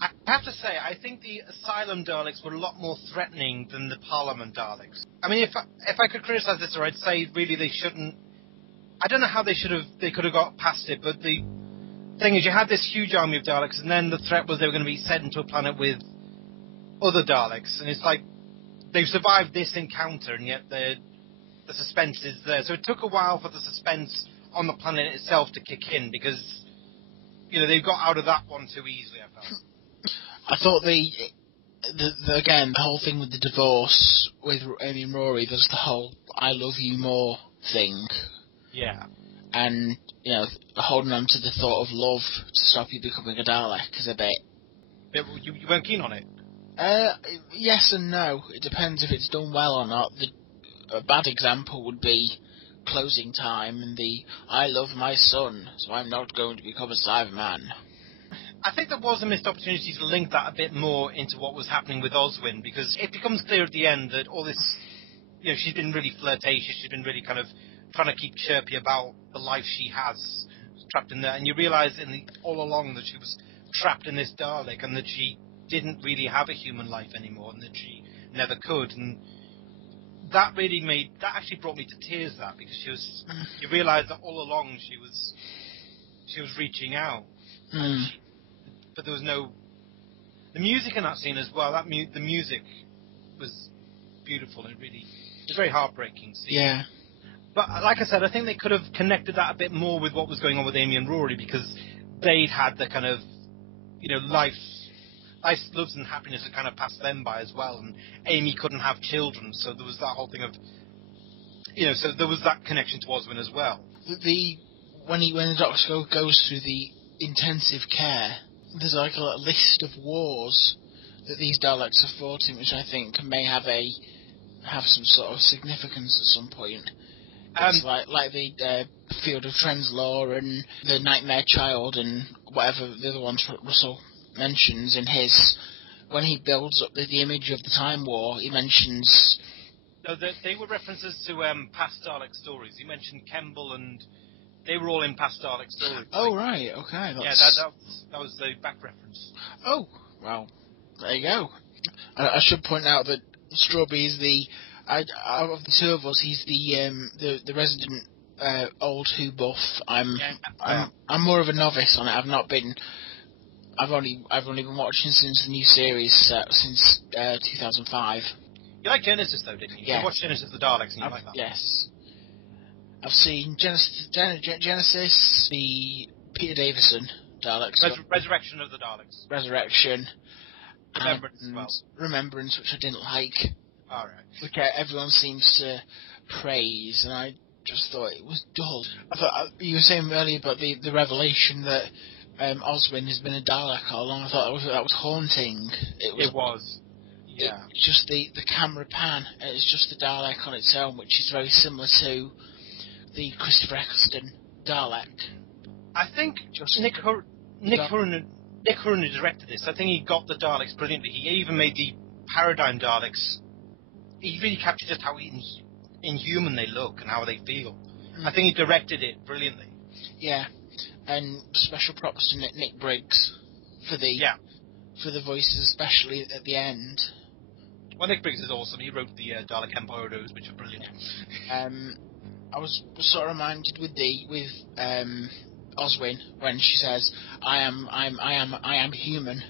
I have to say, I think the Asylum Daleks were a lot more threatening than the Parliament Daleks. I mean, if I could criticise this, or I'd say really they shouldn't. I don't know how they could have got past it, but the thing is, you had this huge army of Daleks, and then the threat was they were going to be sent into a planet with other Daleks, and it's like they've survived this encounter, and yet the suspense is there. So it took a while for the suspense on the planet itself to kick in, because they got out of that one too easily, I felt. I thought again, the whole thing with the divorce with Amy and Rory, there's the whole "I love you more" thing. Yeah. And holding on to the thought of love to stop you becoming a Dalek is a bit. You weren't keen on it? Yes and no. It depends if it's done well or not. A bad example would be Closing Time and the "I love my son, so I'm not going to become a Cyberman." I think there was a missed opportunity to link that a bit more into what was happening with Oswin, because it becomes clear at the end that all this, she's been really flirtatious, she's been really kind of trying to keep chirpy about the life she has trapped in there, and you realise all along that she was trapped in this Dalek, and that she didn't really have a human life anymore, and that she never could, and that actually brought me to tears, because you realise that all along she was reaching out, but there was the music in that scene as well. The music was beautiful, and it was very heartbreaking scene. Yeah. But like I said, I think they could have connected that a bit more with what was going on with Amy and Rory, because they'd had the kind of, life's loves and happiness had kind of passed them by as well, and Amy couldn't have children, so there was that whole thing of, so there was that connection to Oswin as well. When the Doctor goes through the intensive care, there's like a list of wars that these Daleks are fought in, which I think may have some sort of significance at some point. It's like the Field of Trenzalore and the Nightmare Child and whatever the other ones Russell mentions in his. When he builds up the image of the Time War, he mentions. No, they were references to past Dalek stories. He mentioned Kemble, and they were all in past Dalek stories. Oh, right, okay. Yeah, that was the back reference. Oh, well, there you go. I should point out that Strawberry is out of the two of us, he's the resident old Who buff. I'm more of a novice on it. I've only been watching since the new series since 2005. You liked Genesis though, didn't you? Yeah. You watched Genesis of the Daleks and you like that. Yes. I've seen Genesis, the Peter Davison Daleks. Resurrection of the Daleks. Resurrection. Remembrance as well. Remembrance, which I didn't like. All right. Which everyone seems to praise, and I just thought it was dull. I thought you were saying earlier about the revelation that Oswin has been a Dalek all along. I thought that was haunting. It was. Yeah. It's just the camera pan. It's just the Dalek on its own, which is very similar to the Christopher Eccleston Dalek. I think Nick Hurren directed this. I think he got the Daleks brilliantly. He even made the Paradigm Daleks. He really captured just how inhuman they look and how they feel. I think he directed it brilliantly. Yeah, and special props to Nick Briggs for the voices, especially at the end. Well, Nick Briggs is awesome. He wrote the Dalek Empire Odes, which are brilliant. I was sort of reminded with Oswin when she says, "I am human."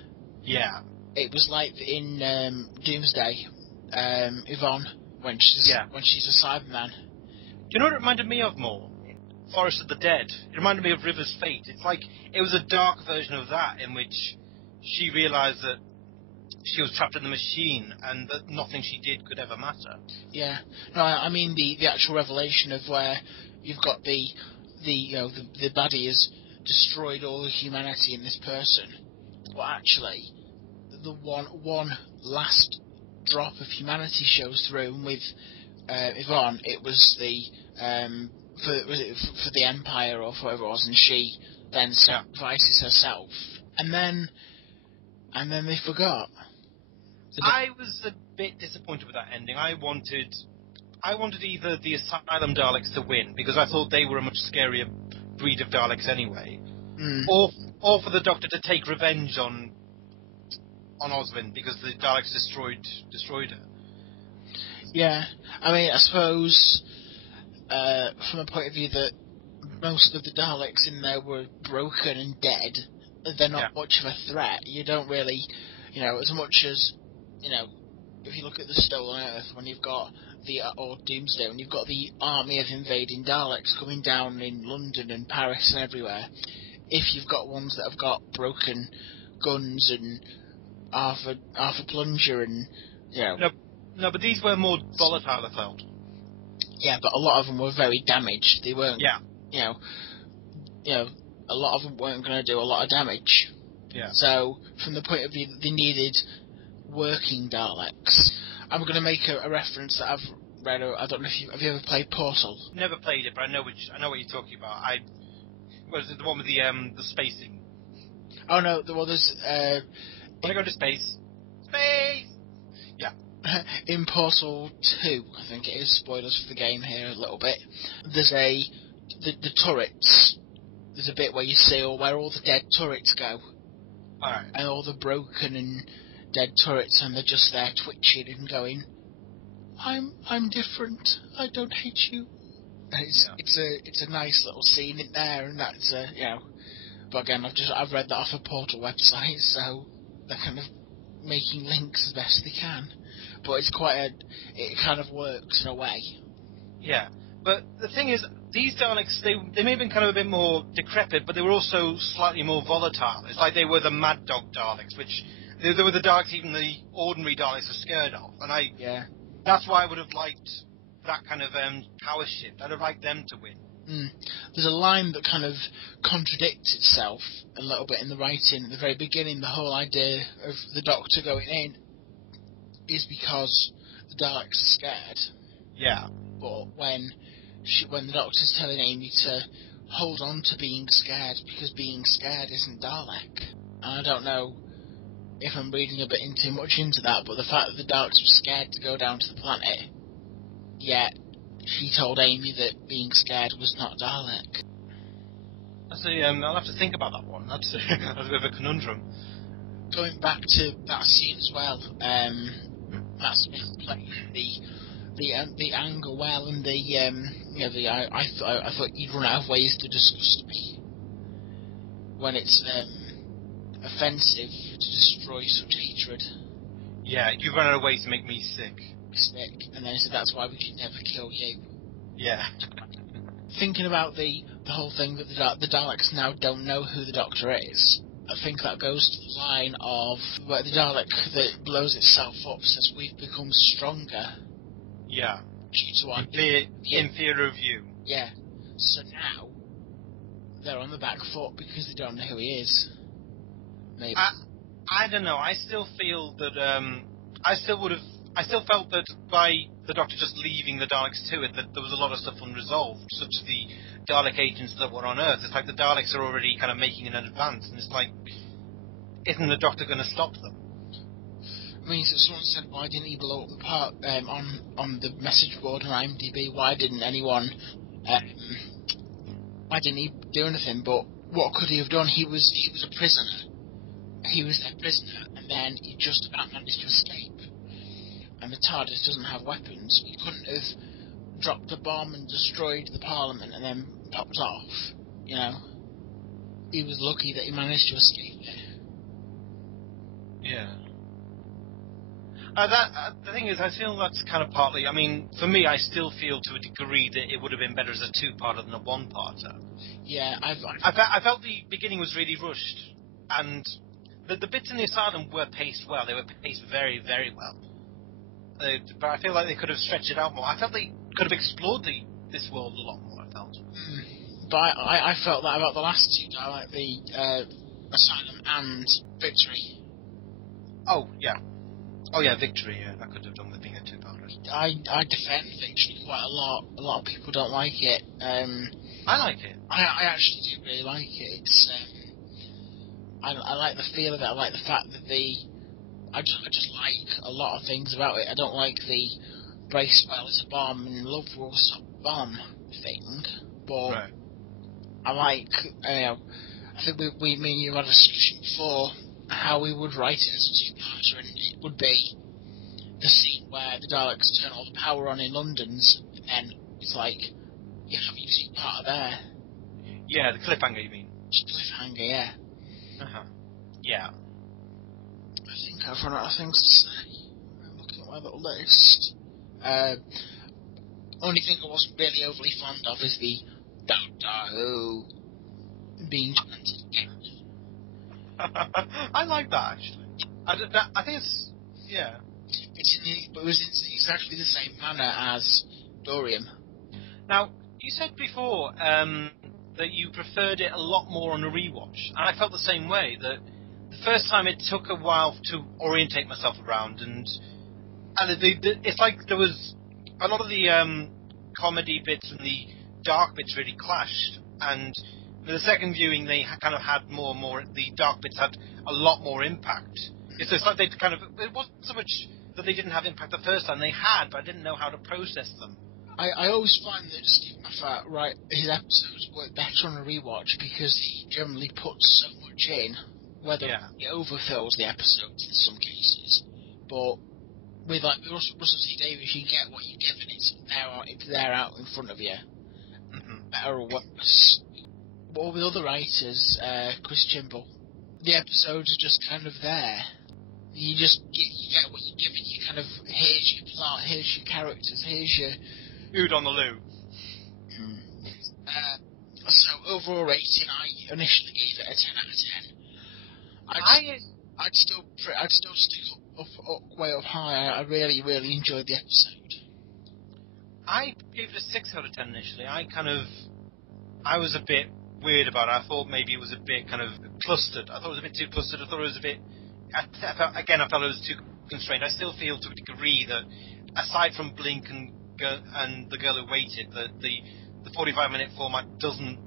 Yeah. It was like in Doomsday, Yvonne when she's a Cyberman. Do you know what it reminded me of more? Forest of the Dead. It reminded me of River's Fate. It's like it was a dark version of that, in which she realised that she was trapped in the machine and that nothing she did could ever matter. Yeah. No, I mean the actual revelation of where you've got the baddie has destroyed all the humanity in this person, but actually the one last drop of humanity shows through, and with Yvonne it was for the Empire or for whoever it was, and she then sacrifices herself, and then they forgot. I was a bit disappointed with that ending. I wanted either the Asylum Daleks to win, because I thought they were a much scarier breed of Daleks anyway, or for the Doctor to take revenge on on Oswin because the Daleks destroyed her. Yeah, I mean, I suppose from the point of view that most of the Daleks in there were broken and dead, they're not much of a threat. You don't really, as much as, if you look at the Stolen Earth, when you've got or Doomsday, when you've got the army of invading Daleks coming down in London and Paris and everywhere, if you've got ones that have got broken guns and Arthur Plunger and, No, but these were more volatile, I felt. Yeah, but a lot of them were very damaged. They weren't, a lot of them weren't going to do a lot of damage. Yeah. So, from the point of view that they needed working Daleks, I'm going to make a reference that I've read. I don't know if have you ever played Portal? Never played it, but I know what you're talking about. Was it the one with the spacing? Oh no, there's. When I go to space. Space. Yeah. In Portal 2, I think it is, spoilers for the game here a little bit, there's the turrets, there's a bit where you see where all the dead turrets go. Alright. And all the broken and dead turrets, and they're just there twitching and going, I'm different, I don't hate you. And it's a nice little scene in there, and that's, but again, I've read that off a Portal website, so they're kind of making links as best they can. But it's it kind of works in a way. Yeah, but the thing is, these Daleks, they may have been kind of a bit more decrepit, but they were also slightly more volatile. It's like they were the Mad Dog Daleks, which they were the Daleks even the ordinary Daleks are scared of. And that's why I would have liked that kind of power shift. I'd have liked them to win. There's a line that kind of contradicts itself a little bit in the writing. At the very beginning, the whole idea of the Doctor going in is because the Daleks are scared. Yeah. But when the Doctor's telling Amy to hold on to being scared because being scared isn't Dalek. And I don't know if I'm reading a bit too much into that, but the fact that the Daleks were scared to go down to the planet, yet she told Amy that being scared was not Dalek. I'll have to think about that one. That's a bit of a conundrum. Going back to that scene as well, Matt Smith playing the anger well, and I thought you'd run out of ways to disgust me when it's offensive to destroy such hatred. Yeah, you run out of ways to make me sick. And then he said that's why we can never kill you. Yeah. Thinking about the whole thing that the Daleks now don't know who the Doctor is, I think that goes to the line of where the Dalek that blows itself up says we've become stronger. Yeah. Due to our in fear of you. Yeah. So now they're on the back foot because they don't know who he is. Maybe. I don't know. I still feel that I still felt that by the Doctor just leaving the Daleks to it, that there was a lot of stuff unresolved, such as the Dalek agents that were on Earth. It's like the Daleks are already kind of making an advance, and it's like, isn't the Doctor going to stop them? I mean, so someone said, why didn't he blow up the part on the message board on IMDb? Why didn't anyone? Why didn't he do anything? But what could he have done? He was a prisoner. He was a prisoner, and then he just about managed to escape. And the TARDIS doesn't have weapons. He couldn't have dropped the bomb and destroyed the Parliament and then popped off. He was lucky that he managed to escape it. Yeah. The thing is, I feel that's kind of partly. I mean, for me, I still feel to a degree that it would have been better as a two-parter than a one-parter. Yeah, I felt the beginning was really rushed, and the bits in the asylum were paced well. They were paced very, very well. But I feel like they could have stretched it out more. I felt they could have explored this world a lot more, I felt. But I felt that about the last two. I like the Asylum and Victory. Oh, yeah. Oh, yeah, Victory, yeah. That could have done with being a two-parter. I defend Victory quite a lot. A lot of people don't like it. I like it. I actually do really like it. It's I like the feel of it. I like the fact that I just like a lot of things about it. I don't like the Bracewell is a bomb and love will stop bomb thing, but I like. I think me and you had a discussion before how we would write it as a two-parter, and it would be the scene where the Daleks turn all the power on in London's, and then it's like you have your two-parter there. Yeah, the cliffhanger, you mean? Cliffhanger, yeah. Uh-huh. Yeah. I think I've run out of things to say. I'm looking at my little list. Only thing I wasn't really overly fond of is the Doctor Who being chanted again. I like that, actually. I think it's... Yeah. But it was in exactly the same manner as Dorium. Now, you said before that you preferred it a lot more on a rewatch, and I felt the same way, that the first time it took a while to orientate myself around, and it's like there was a lot of the comedy bits and the dark bits really clashed, and for the second viewing they kind of had more, the dark bits had a lot more impact. It's like they kind of, it wasn't so much that they didn't have impact the first time, they had, but I didn't know how to process them. I always find that Steve Moffat, his episodes work better on a rewatch because he generally puts so much in, whether he overfills the episodes in some cases, but with Russell T Davies, you get what you're given. It's there out in front of you. Mm-hmm. Better or worse. But with other writers, Chris Chibnall, the episodes are just kind of there. You get what you're given. You kind of, here's your plot, here's your characters, here's your Ood on the loo. So overall rating, I initially gave it a 10 out of 10. I'd still stick up way up high. I really, really enjoyed the episode. I gave it a 6 out of 10 initially. I was a bit weird about it. I thought maybe it was a bit kind of clustered. I thought it was a bit too clustered. I thought it was a bit... I felt it was too constrained. I still feel to a degree that aside from Blink and The Girl Who Waited, that the 45-minute format doesn't...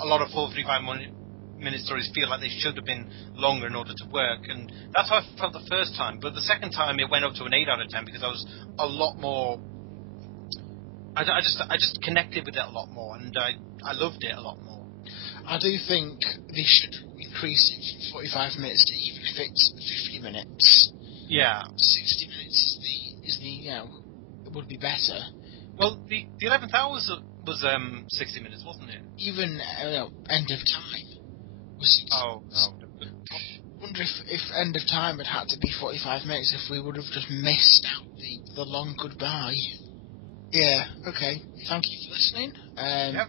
a lot of 45-minute stories feel like they should have been longer in order to work, and that's how I felt the first time. But the second time it went up to an 8 out of 10 because I was a lot more... I just connected with it a lot more, and I loved it a lot more. I do think they should increase it from 45 minutes to, even if it's 50 minutes. Yeah. 60 minutes is the it would be better. Well, the 11th hour was 60 minutes, wasn't it? Even End of Time was 60 minutes. No. I wonder if End of Time had to be 45 minutes, if we would have just missed out the long goodbye. Yeah, okay. Thank you for listening. Yep.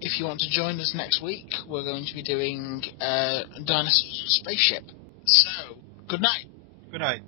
If you want to join us next week, we're going to be doing Dinosaurs on a Spaceship. So, good night. Good night.